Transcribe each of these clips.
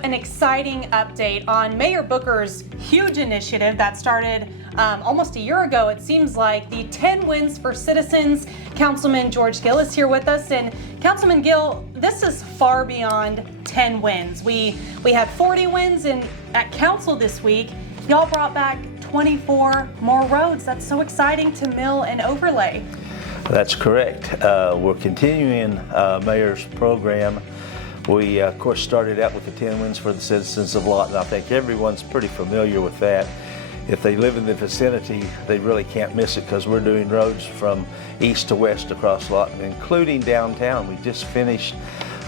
have an exciting update on Mayor Booker's huge initiative that started almost a year ago. It seems like the 10 Wins for Citizens. Councilman George Gill is here with us, and Councilman Gill, this is far beyond 10 wins. We had 40 wins at council this week. Y'all brought back 24 more roads. That's so exciting to mill and overlay. That's correct. We're continuing Mayor's program. We, of course, started out with the 10 Wins for the Citizens of Lawton. I think everyone's pretty familiar with that. If they live in the vicinity, they really can't miss it because we're doing roads from east to west across Lawton, including downtown. We just finished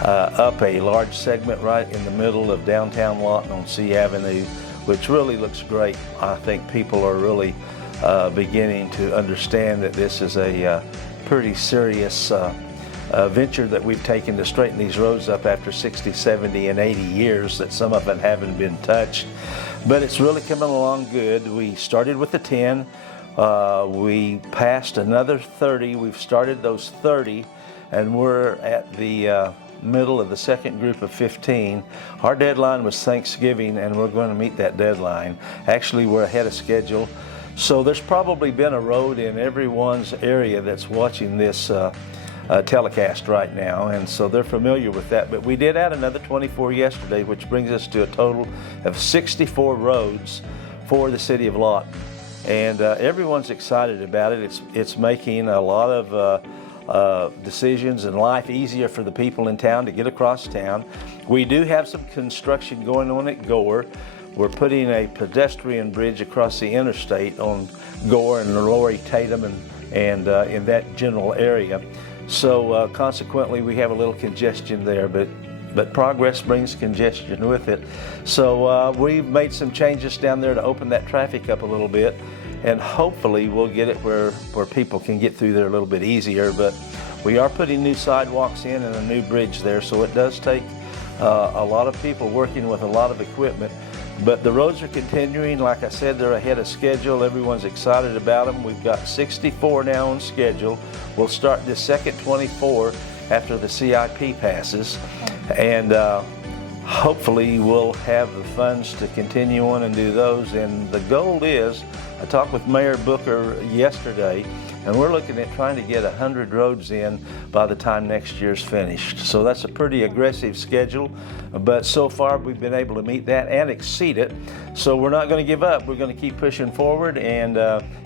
up a large segment right in the middle of downtown Lawton on C Avenue, which really looks great. I think people are really beginning to understand that this is a pretty serious venture that we've taken to straighten these roads up after 60, 70, and 80 years that some of them haven't been touched. But it's really coming along good. We started with the 10. We passed another 30. We've started those 30, and we're at the middle of the second group of 15. Our deadline was Thanksgiving, and we're going to meet that deadline. Actually, we're ahead of schedule. So there's probably been a road in everyone's area that's watching this telecast right now, and so they're familiar with that. But we did add another 24 yesterday, which brings us to a total of 64 roads for the City of Lawton. And everyone's excited about it. It's making a lot of decisions and life easier for the people in town to get across town. We do have some construction going on at Gore. We're putting a pedestrian bridge across the interstate on Gore and Lori Tatum and in that general area. So consequently, we have a little congestion there, but progress brings congestion with it. So we've made some changes down there to open that traffic up a little bit, and hopefully we'll get it where people can get through there a little bit easier. But we are putting new sidewalks in and a new bridge there, so it does take a lot of people working with a lot of equipment. But the roads are continuing. Like I said, they're ahead of schedule. Everyone's excited about them. We've got 64 now on schedule. We'll start this second 24 after the CIP passes. And hopefully we'll have the funds to continue on and do those. And the goal is, I talked with Mayor Booker yesterday, and we're looking at trying to get 100 roads in by the time next year's finished. So that's a pretty aggressive schedule, but so far we've been able to meet that and exceed it. So we're not going to give up. We're going to keep pushing forward, and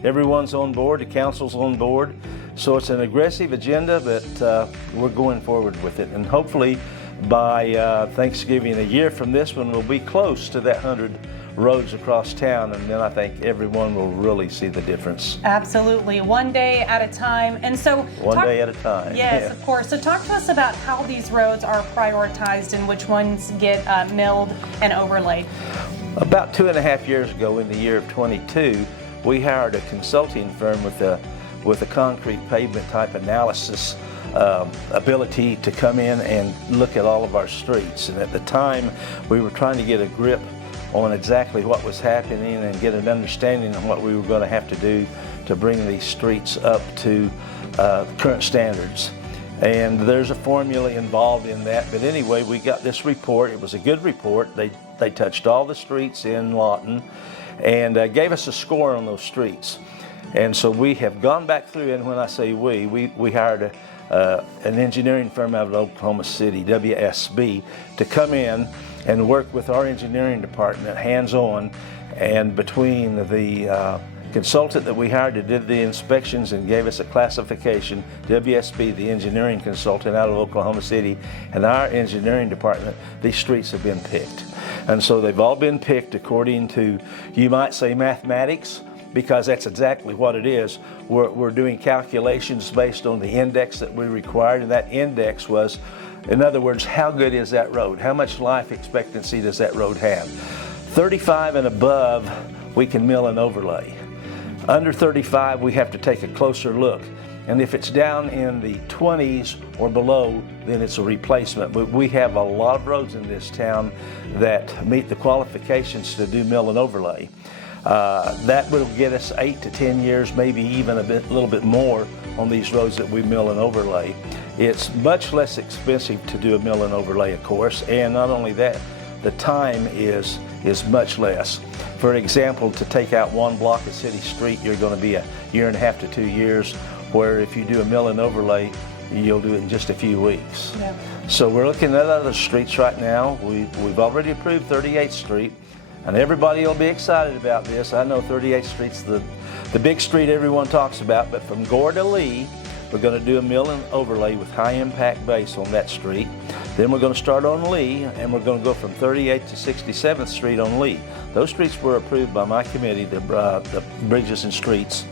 everyone's on board. The council's on board. So it's an aggressive agenda, but we're going forward with it. And hopefully by Thanksgiving, a year from this one, we'll be close to that 100 roads across town, and then I think everyone will really see the difference. Absolutely, one day at a time. And so one day at a time. Yes, yeah. Of course. So talk to us about how these roads are prioritized and which ones get milled and overlaid. About 2.5 years ago, in the year of 22, we hired a consulting firm with a concrete pavement type analysis ability to come in and look at all of our streets. And at the time, we were trying to get a grip on exactly what was happening and get an understanding of what we were going to have to do to bring these streets up to current standards. And there's a formula involved in that. But anyway, we got this report. It was a good report. They touched all the streets in Lawton and gave us a score on those streets. And so we have gone back through, and when I say we hired an engineering firm out of Oklahoma City, WSB, to come in and work with our engineering department hands-on. And between the consultant that we hired that did the inspections and gave us a classification, WSB, the engineering consultant out of Oklahoma City, and our engineering department, these streets have been picked. And so they've all been picked according to, you might say, mathematics, because that's exactly what it is. We're doing calculations based on the index that we required, and that index was, in other words, how good is that road? How much life expectancy does that road have? 35 and above, we can mill and overlay. Under 35, we have to take a closer look. And if it's down in the 20s or below, then it's a replacement. But we have a lot of roads in this town that meet the qualifications to do mill and overlay. That will get us 8 to 10 years, maybe even a little bit more on these roads that we mill and overlay. It's much less expensive to do a mill and overlay, of course, and not only that, the time is much less. For example, to take out one block of city street, you're going to be 1.5 to 2 years, where if you do a mill and overlay, you'll do it in just a few weeks. Yeah. So we're looking at other streets right now. We've already approved 38th Street, and everybody will be excited about this. I know 38th Street's the big street everyone talks about, but from Gore to Lee, we're going to do a mill and overlay with high impact base on that street. Then we're going to start on Lee, and we're going to go from 38th to 67th Street on Lee. Those streets were approved by my committee, the Bridges and Streets,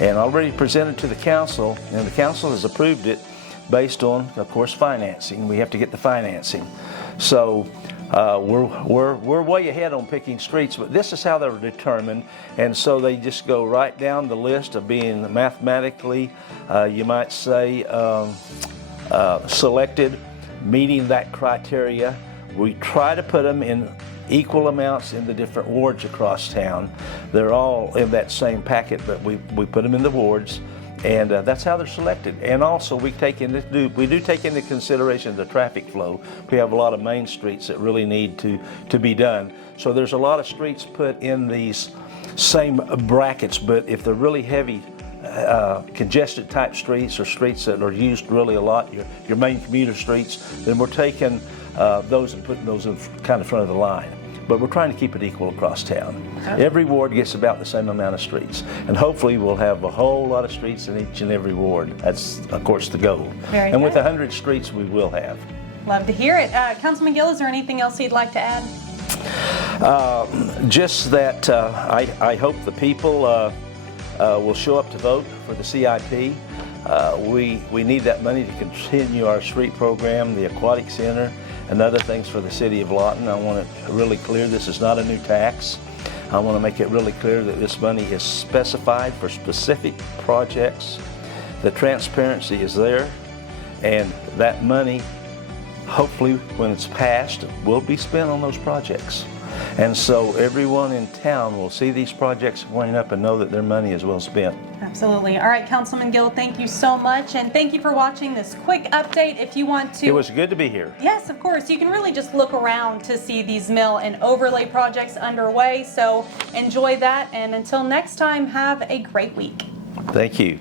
and already presented to the council, and the council has approved it based on, of course, financing. We have to get the financing. So we're way ahead on picking streets, but this is how they're determined, and so they just go right down the list of being mathematically, you might say, selected, meeting that criteria. We try to put them in equal amounts in the different wards across town. They're all in that same packet, but we put them in the wards, and that's how they're selected. And also we do take into consideration the traffic flow. We have a lot of main streets that really need to be done. So there's a lot of streets put in these same brackets, but if they're really heavy congested type streets, or streets that are used really a lot, your main commuter streets, then we're taking those and putting those in kind of front of the line. But we're trying to keep it equal across town. Okay. Every ward gets about the same amount of streets, and hopefully we'll have a whole lot of streets in each and every ward. That's, of course, the goal. Very and good. with 100 streets, we will have. Love to hear it. Councilman Gill, is there anything else you'd like to add? Just that I hope the people will show up to vote for the CIP. We need that money to continue our street program, the aquatic center, and other things for the City of Lawton. I want it really clear this is not a new tax. I want to make it really clear that this money is specified for specific projects. The transparency is there, and that money, hopefully when it's passed, will be spent on those projects. And so everyone in town will see these projects going up and know that their money is well spent. Absolutely. All right, Councilman Gill, thank you so much. And thank you for watching this quick update. If you want to... It was good to be here. Yes, of course. You can really just look around to see these mill and overlay projects underway. So enjoy that. And until next time, have a great week. Thank you.